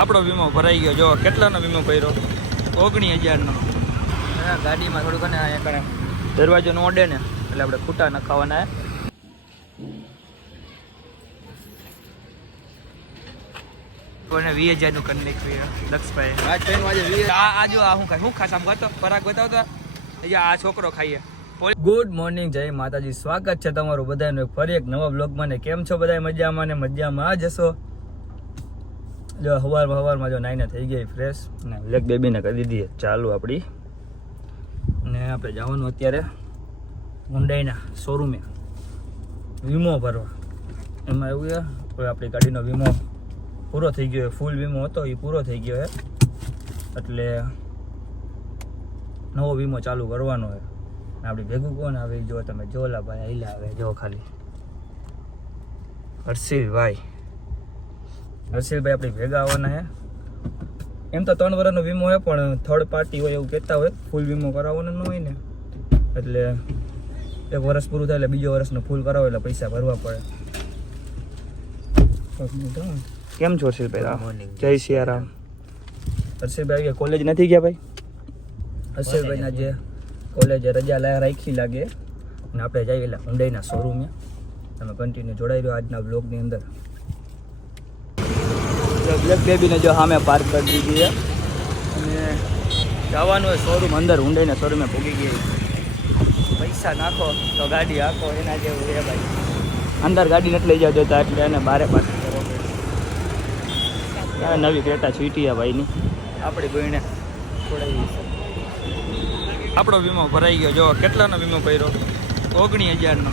આપણો વીમો ભરાઈ ગયો. જો કેટલાનો વીમો ભર્યો? 19,000નો. ગાડીમાં થોડુંક ને અહીંયા કરે દરવાજો નો ઓડે ને એટલે આપણે ખૂટા નખાવાના. કોને 20,000નું કરી નાખ્યું લક્ષભાઈ. આજ 3 વાગે 20. આ જો આ હું ખાય હું ખાસ આમ કરતો પરાગ બતાવતો આ છોકરો ખાઈએ. ગુડ મોર્નિંગ, જય માતાજી. સ્વાગત છે તમારું બધાનું ફરી એક નવા બ્લોગમાં. ને કેમ છો બધા? મજામાં ને મજામાં જ હશો. જો હવારમાં જો નાઈને થઈ ગઈ ફ્રેશ ને બ્લેક બેબીને કરી દીધી ચાલુ આપણી. ને આપણે જવાનું અત્યારે હુન્ડાઈના શોરૂમે વીમો ભરવા. એમાં એવું છે કોઈ આપણી ગાડીનો વીમો પૂરો થઈ ગયો. ફૂલ વીમો હતો એ પૂરો થઈ ગયો છે એટલે નવો વીમો ચાલુ કરવાનો છે. આપણી ભેગું કોણ આવે જો તમે જોલા ભાઈ આઈલા આવે જો ખાલી હર્ષિલભાઈ આપણી ભેગા આવવાના છે. એમ તો 3 વર્ષનો વીમો હોય પણ થર્ડ પાર્ટી હોય એવું કહેતા હોય. ફૂલ વીમો કરાવવાનો ન હોય ને એટલે 1 વર્ષ પૂરું થાય એટલે બીજો વર્ષનો ફૂલ કરાવો એટલે પૈસા ભરવા પડે. કેમ છો હર્ષિલભાઈ? જય સિયારામ. હર્ષિલભાઈ કોલેજ નથી ગયા ભાઈ? હર્ષિલભાઈના જે કોલેજ રજા રાખી લાગે અને આપણે જઈએ એટલે હુન્ડાઈના શોરૂમે. તમે કન્ટિન્યુ જોડાઈ રહ્યો આજના બ્લોગની અંદર. બ્લેક બેબીને જો સામે પાર્ક કરી દીધી છે અને જવાનું હોય શોરૂમ અંદર. હુન્ડાઈના શોરૂમે પૂગી ગઈ. પૈસા નાખો તો ગાડી આખો એના જેવું છે ભાઈ. અંદર ગાડી નથી લઈ જવા દેતા એટલે એને બારે પાસ કરવો પડે. નવી ક્રેટા છૂટી ભાઈની આપણી ભાઈને છોડાવી છે. આપણો વીમો ભરાઈ ગયો. જો કેટલાનો વીમો ભર્યો? 19,000નો.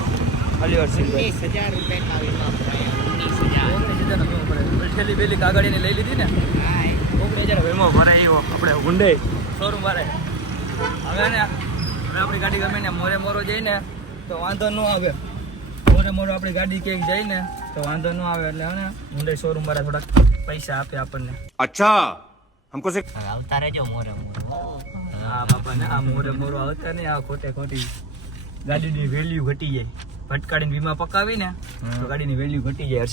ખાલી હર્ષિલભાઈ 19,000 રૂપિયાનો વીમો ભરાયો. 19,000નો વીમો ભરાયો. છેલ્લી બેલી કાગળીને લઈ લીધી ને 19,000 વીમો ભરાયો આપણે હુન્ડાઈ શોરૂમ વાળે. હવે ને આપણી ગાડી ગમે ને મોરો જઈને તો વાંધો ન આવે. મોરો આપણી ગાડી ક્યાંક જાય ને તો વાંધો ન આવે એટલે ને હુન્ડાઈ શોરૂમ વાળા થોડાક પૈસા આપે આપણને. અચ્છા हमको से આવતા રહેજો મોરે હા બાપા ને આ મોરો આવતા ને આ ખોટી ગાડીની વેલ્યુ ઘટી જાય. ભટકાડીને વીમા પકાવી ને તો ગાડીની વેલ્યુ ઘટી જાય.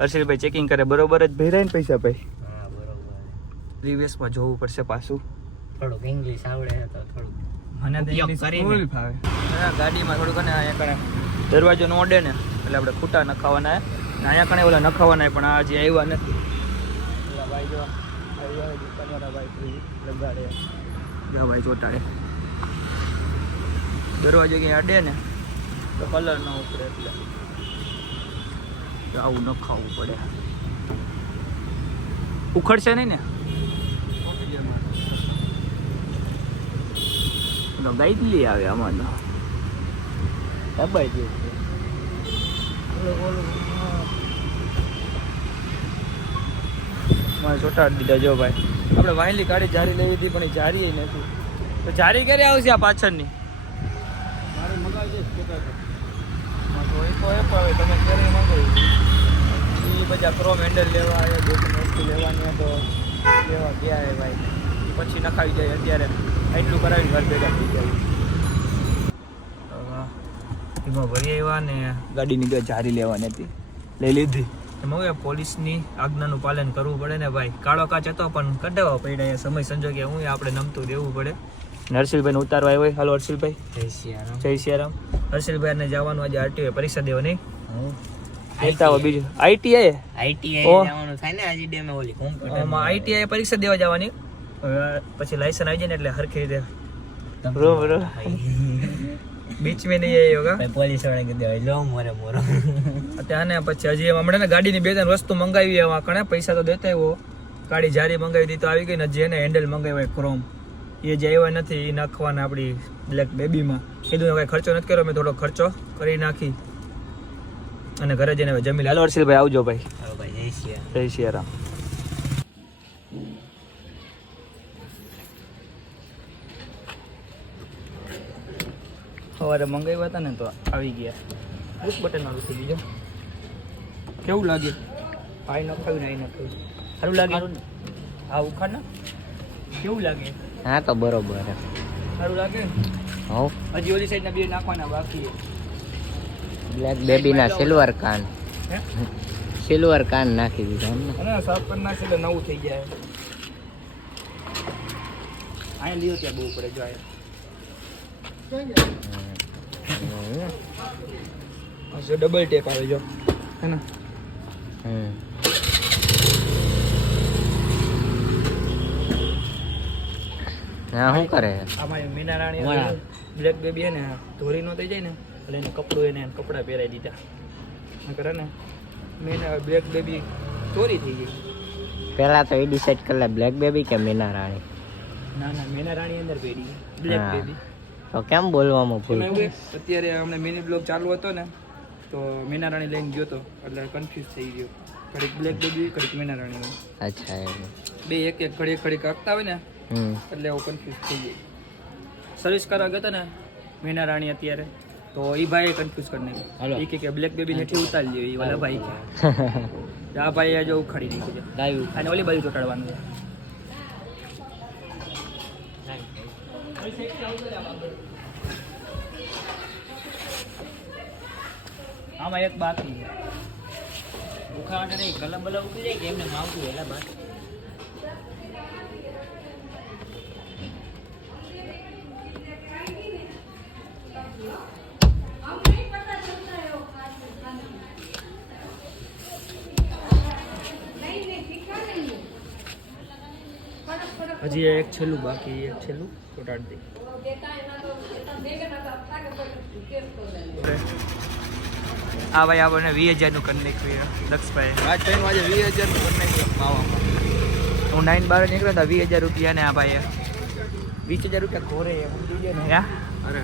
હર્ષિલભાઈ ચેકિંગ કરે બરોબર જ ભરાય ને પૈસા ભાઈ? હા બરોબર. રિવેસમાં જોવું પડશે પાછું. થોડુંક ઇંગ્લિશ આવડે તો થોડુંક મને તો ઉપયોગ ઇંગ્લિશ કરીને. ફૂલ ફાવે. ગાડીમાં થોડુંક ને અહીંયા કણે દરવાજો નો ઓડે ને એટલે આપણે ખૂટા નખાવાના. અહીંયા કણે ઓલા નખાવાના પણ આ હજી આવ્યા નથી. ઓલા ભાઈ જો તમારા ભાઈ ફ્રી લગાડે જા ભાઈ ચોટાડે. દરવાજો ક્યાંય અડે ને તો કલર ન ઉતરે એટલે આવું નખાવવું પડે. ઉખડશે નહીં ને? ગાઈડલી આવે આમાં તો દબાઈ દે. મારે ચોટાડી દીધા જો ભાઈ. આપણે વાયલી ગાડી જારી લેવી હતી પણ એ જારી નથી. તો જારી ક્યારે આવશે આ પાછળની? મારે મગાવી દઈશ તમે ક્યારે મગાવી એ બધા ક્રોમ હેન્ડલ લેવા આવ્યા. 2 વસ્તુ લેવાની તો લેવા ગયા હે ભાઈ. પછી નખાવી જાય અત્યારે એટલું કરાવીને ઘર ભેગા થઈ જાય. એમાં ભરી આવ્યા ને ગાડીની જો જારી લેવાની હતી લઈ લીધી. એમાં હવે પોલીસની આજ્ઞાનું પાલન કરવું પડે ને ભાઈ. કાળો કાચ હતો પણ કઢાવવા પડ્યા સમય સંજોગે હું આપણે નમતું દેવું પડે. હર્ષિલભાઈને ઉતારવા આવ્યો. હાલો હર્ષિલભાઈ. જય સિયારામ. જય સિયારામ. હર્ષિલભાઈને જવાનું આજે આરટીઓ પરીક્ષા દેવાની. લેતા આવો બીજું આઈટીઆઈ જવાનું થાય ને આજે ડેમે ઓલી કોમ્પ્યુટર આઈટીઆઈ પરીક્ષા દેવા જવાની. પછી લાયસન્સ આવી જાય ને એટલે હરખી રીતે બરોબર બીચ મેં નહીં આવી હોગા. પોલીસ વાળા કીધું લો મોરો ત્યાં ને પછી હજી હમણાં ને ગાડીની 2-3 વસ્તુ મંગાવી એવા કણે પૈસા તો દેતા આવ્યો. ગાડી જારી મંગાવી દીધી તો આવી ગઈ ને જે એને હેન્ડલ મંગાવ્યો ક્રોમ એ જે આવ્યા નથી એ નાખવાના આપણી બ્લેક બેબીમાં. કીધું કાંઈ ખર્ચો નથી કર્યો. મેં થોડો ખર્ચો કરી નાખી અને ઘરે જઈને જમી લે. હાલો હર્ષિલભાઈ આવજો ભાઈ. જય સિયારામ. સવારે મંગાવ્યા હતા ને તો આવી ગયા. પુશ બટન વાળું થઈ ગયું. કેવું લાગે? ભાઈ નખાવ્યું ને અહીં નખાવ્યું સારું લાગે. હા ઉખાડ ને કેવું લાગે? હા તો બરોબર સારું લાગે. હજી ઓલી સાઈડના 2 નાખવાના બાકી. બ્લેક બેબી ના સિલ્વર કાન. સિલ્વર કાન નાખી દીધા એમ ને? અને સાફ કરી નાખશે એટલે નવું થઈ જાય. અહીંયા લ્યો ત્યાં બહુ પડે જો જો ડબલ ટેપ આવે જો હે ને. હા શું કરે? આમાં મીના રાણી બ્લેક બેબી હે ને ધોરી નો થઈ જાય ને એટલે એને કપડું એને કપડાં પહેરાવી દીધા કરે ને. મીના બ્લેક બેબી ચોરી થઈ ગઈ. પેલા તો એ ડિસાઈડ કરે બ્લેક બેબી કે મીના રાણી. ના ના મીના રાણી અંદર પહેરી બ્લેક બેબી. તો કેમ બોલવામાં ભૂલ? અત્યારે હમણાં મિની બ્લોગ ચાલુ હતો ને તો મીના રાણી લઈને ગયો તો એટલે કન્ફ્યુઝ થઈ ગયો. ઘડીક બ્લેક બેબી ઘડીક મીના રાણી. અચ્છા એવું. બે એક એક ઘડીક ઘડીક આપતા હોય ને એટલે હું કન્ફ્યુઝ થઈ ગઈ. સર્વિસ કરવા ગયો હતો ને મીના રાણી અત્યારે તો એ ભાઈ કન્ફ્યુઝ કરી નાખ્યો. એ કે બ્લેક બેબી નેઠી ઉતારી લ્યો. એ વાલા ભાઈ કે આ ભાઈ જો ઉખાડી દીધું અને ઓલી બાજુ ચોટાડવાનું છે. આમાં એક બાકી છે. ઉખાડા નહીં કલમ બલમ ઉકી જાય કે એમને માવતું એલા બાકી. હજી એક છેલ્લું બાકી. એક છેલ્લું ચોટાડી દે. આ ભાઈ આપણને 20,000 નું કરી નાખ્યું દક્ષભાઈ. આજ 3 વાગે 20,000 નું કરી નાખ્યું માવામાં. હું 9 બાર નીકળ્યો તો 20,000 રૂપિયા ને આ ભાઈ 20,000 રૂપિયા ખોરે સમજી ગયો ને. અરે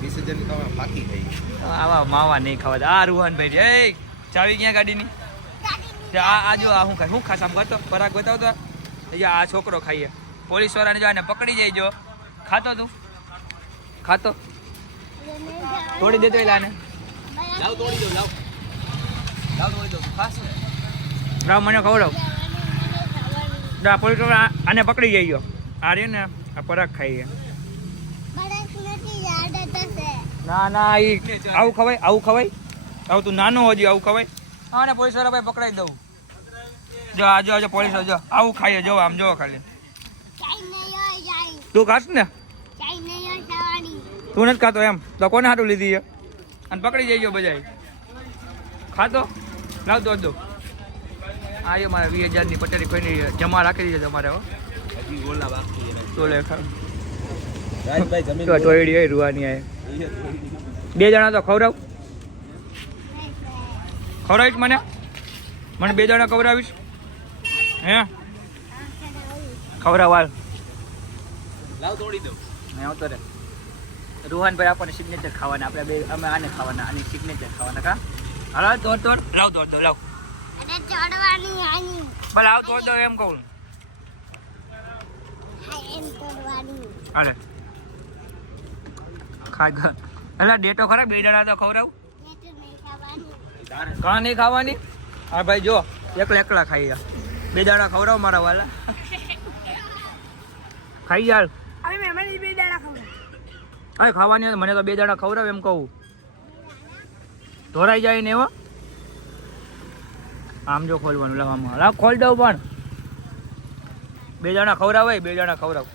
20,000 ની તો પાકી ગઈ. આવા માવા નહીં ખાવા. આ રૂહાનભાઈ જય ચાવી ક્યાં ગાડીની? આ જો આ હું ખાય હું ખાસ આમ કરતો પરાગ બતાવતો આ છોકરો ખાઈએ. પોલીસ વાળાને જો આને પકડી જાય જો ખાતો તું ખાતો તોડી દેતો એટલે આને લાવ તોડી દો. લાવ તોડી દો ખાસ લાવ મને ખવડાવ. પોલીસ વાળા આને પકડી જાય ગયો. આ રે ને આ પરાગ ખાઈએ. ના ના એ આવું ખવાય આવું ખવાય આવું તું નાનો હજી આવું ખવાય. હા ને પોલીસ વાળા ભાઈ પકડાઈ દઉં. જો આ જો પોલીસ જો આવું ખાઈએ જો આમ જો ખાલી. તું ખાસ ને? તું નથી ખાતો એમ તો કોને હાટું લીધી છે? અને પકડી જઈ ગયો બજાય ખાતો. લાવ દો દો. આ એ મારે 20,000 ની પટેરી કોઈની જમા રાખી દીધી તમારે હો. હજી ગોલા બાકી તો લે ખા ટોયડી હોય રૂવાની આ 2 જણા તો ખવડાવ. ખવડાવીશ મને 2 જણા ખવડાવીશ હે? ખવડાવ લાવ તોડી દઉં. આવતો રે રૂહાનભાઈ આપણને સિગ્નેચર ખાવાના. આપણે બે અમે આને ખાવાના આની સિગ્નેચર ખાવાના કા. હાલ તોડ તોડ લાવ તોડ દો લાવ. ભલે આવ તોડ દો એમ કહું. અરે ખાય એટલે ડેટો ખરા 2 જણા તો ખવડાવું. કાં નહીં ખાવાની? હા ભાઈ જો એકલા ખાઈ 2 જણા ખવડાવ મારા વાલા. ખાઈ યાર અરે ખાવાની મને તો 2 જણા ખવડાવ એમ કહું. ધોરાઈ જાય ને એવો આમ જો ખોલવાનું લાવવામાં લાવ ખોલ દઉં પણ 2 જણા ખવડાવાય 2 જણા ખવડાવ.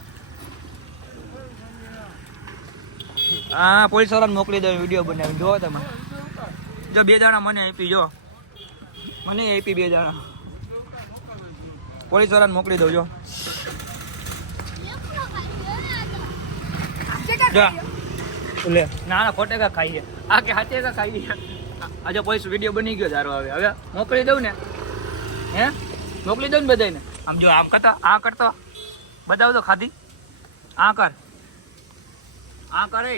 હા પોલીસ વાળાને મોકલી દો વિડીયો બનાવી જો તમે. જો 2 જણા મને આપી જો મને આપી 2 જણા પોલીસ વાળાને મોકલી દઉં જો. લે ના ના ખોટેકા ખાઈએ આ કે હાથેકા ખાઈએ. આજે પોલીસ વિડીયો બની ગયો તારો. હવે મોકલી દઉં ને હે? મોકલી દઉં ને બધાને. આમ જો આમ કરતા આ કરતો બતાવ તો ખાધી. આ કર આ કરે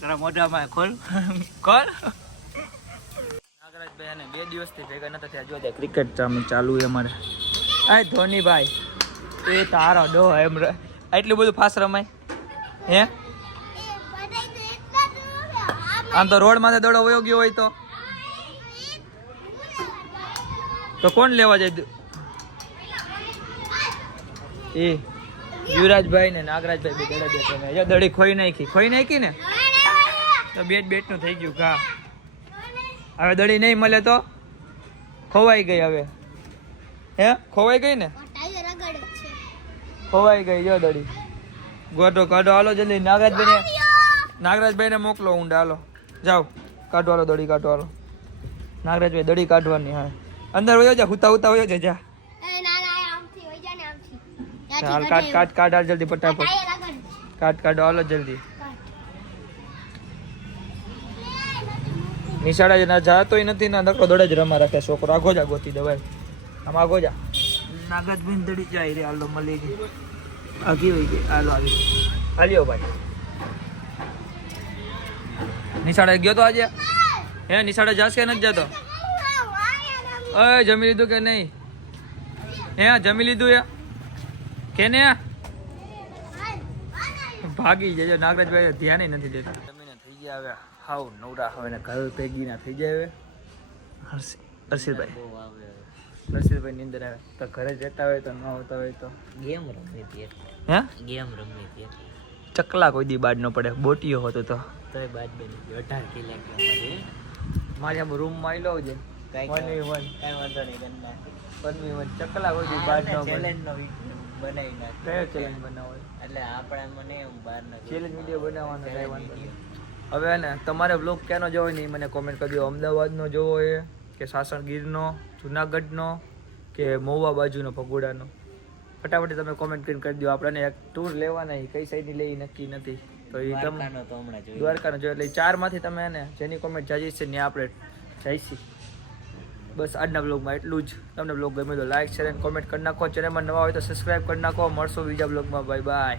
તારા મોઢામાં ખોલ ખોલ. નાગરાજભાઈ અને 2 દિવસથી ભેગા નતા થયા. જો ક્રિકેટ ચાલુ છે અમારે. આ ધોનીભાઈ એ તારો ડો એમ એટલું બધું ફાસ્ટ રમાય હે? આમ તો રોડ માંથી દડો વયો ગયો હોય તો કોણ લેવા જાય? એ યુવરાજભાઈ ને નાગરાજભાઈ બે દડા બેઠા દડી ખોઈ નાખી ને તો બેટ નું થઈ ગયું ઘા. હવે દડી નહીં મળે તો ખોવાઈ ગઈ હવે હે ખોવાઈ ગઈ ને ટાયર આગળ જ છે. ખોવાઈ ગઈ જો દડી ગોટો કાઢો હાલો જલ્દી નાગરાજભાઈ ને મોકલો ઊંડા હાલો જાઓ કાઢો હાલો દડી કાઢો હાલો નાગરાજભાઈ દડી કાઢવાની હા અંદર વયો જા હુતા હુતા વયો જા એ ના ના આમથી હોય જા ને આમથી હાલ કાઢ હાલ જલ્દી ફટાફટ ટાયર આગળ કાઢો હાલો જલ્દી નિશાળા ના જાતોય નથી ના નકરો દોડે જ રમા રાખે છોકરો આગો જા ગોતી દવાઈ આમ આગો જા નાગરાજભાઈ દડી જાય રે હાલો મળી ગઈ આગી વઈ ગઈ હાલો આવી હાલ્યો ભાઈ નિશાળે ગયો તો આજે હે નિશાળે જાસ કે નથી જતો ઓય જમી લીધું કે નહીં હે જમી લીધું એ કે ને ભાગી જજો નાગરાજભાઈ ધ્યાન નથી દેતા જમીને થઈ ગયા હવે હાવ નવરા હવે ને ઘર ભેગી ના થઈ જાય હવે હર્ષિલભાઈ ની અંદર આવે તો ઘરે જતા હોય તો ન આવતા હોય તો ગેમ રમવી હતી હે ગેમ રમવી હતી ચકલા કોઈ દી બાદ ન પડે બોટીઓ હતો તો તોય બાદ બની ગયો 18 કિલો મારી આમ રૂમમાં આવી લઉં છે કાંઈ વાંધો નહીં ચકલા કોઈ દી બાદ ન પડે ચેલેન્જનો બનાવી નાખ કયો ચેલેન્જ બનાવો એટલે આપણે મને બહારના ચેલેન્જ વિડીયો બનાવવાનો કઈ વાંધો નહીં હવે ને તમારે બ્લોગ ક્યાંનો જોવો નહીં મને કોમેન્ટ કરજો અમદાવાદનો જોવો એ કે સાસણગીરનો જુનાગઢનો કે મહુવા બાજુનો ભગોડાનો ફટાફટ તમે કોમેન્ટ કરીને કરી દો આપણને એક ટૂર લેવાના કઈ સાઈડની લેવી નક્કી નથી તો એ તમે દ્વારકાનો તો હમણાં જોઈ દ્વારકાનો જો એટલે 4 માંથી તમે ને જેની કોમેન્ટ જાજી છે ત્યાં આપણે જઈશી બસ આજના બ્લોગમાં એટલું જ તમને બ્લોગ ગમે તો લાઈક શેર અને કોમેન્ટ કરી નાખો ચેનલમાં નવા હોય તો સબસ્ક્રાઈબ કરી નાખો મળશો બીજા બ્લોગમાં બાય બાય